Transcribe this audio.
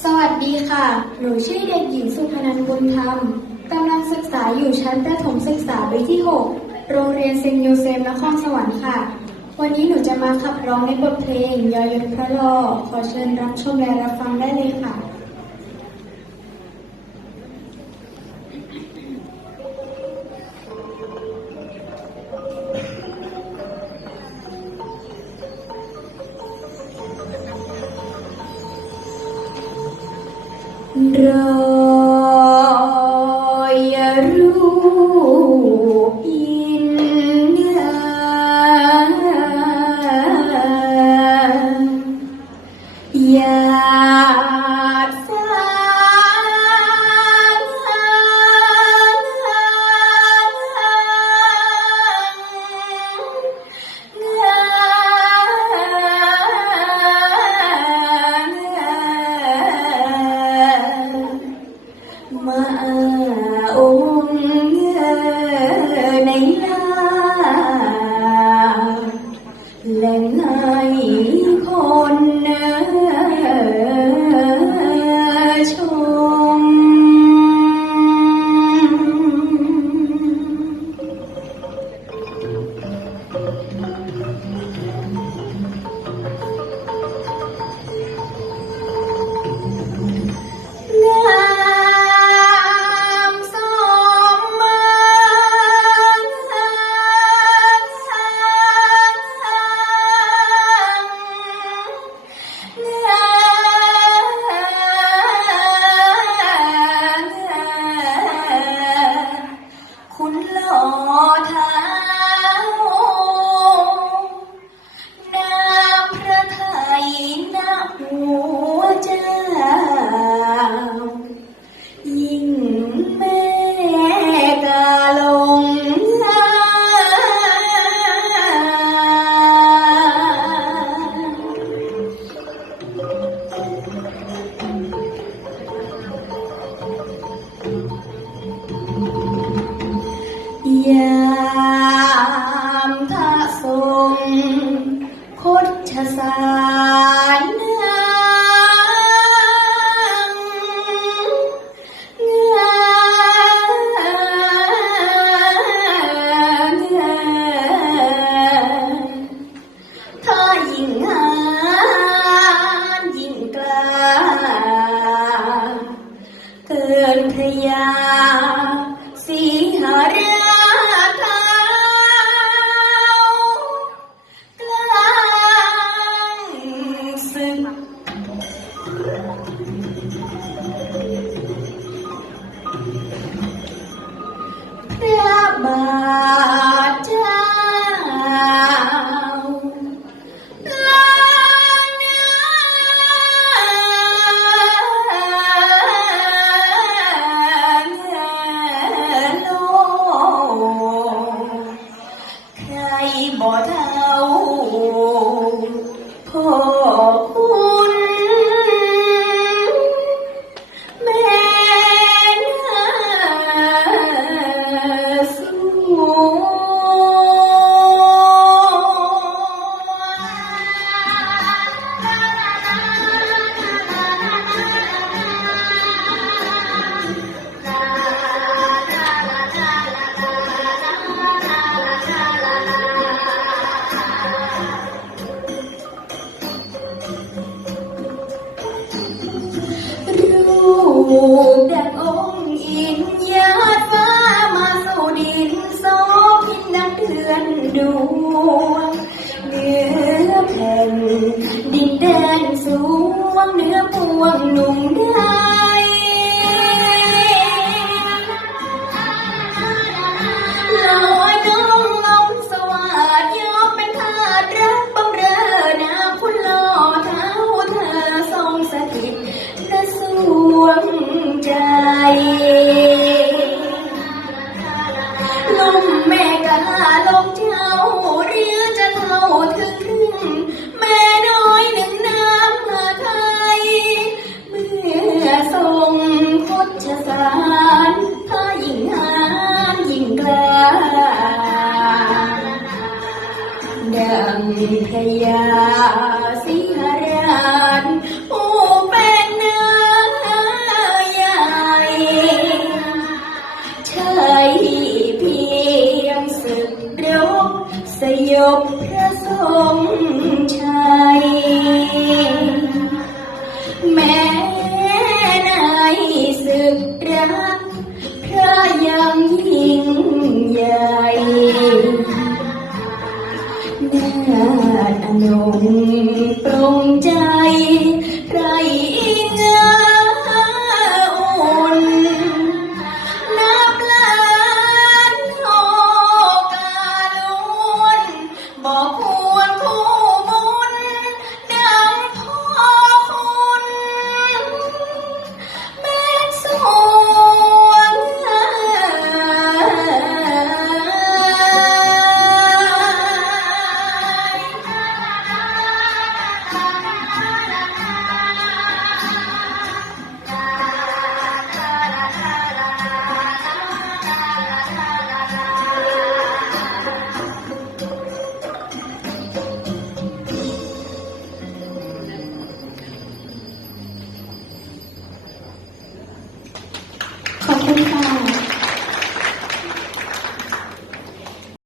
สวัสดีค่ะ หนูชื่อเด็กหญิงสุพนันบุญธรรม กำลังศึกษาอยู่ชั้นประถมศึกษาปีที่ 6 โรงเรียนเซนต์โยเซมนครสวรรค์ค่ะ วันนี้หนูจะมาขับร้องในบทเพลงยอยนพระลอขอเชิญรับชมและรับฟังได้เลยค่ะ รอยรู้ ใสารนางงามถ้ายิ่งงามยิ่งกล้าเกินพยาสีหารา พระบาทเจ้าลานาโลใครบ่เท่าพอ รู ลาลงเช้า นงตรงใจ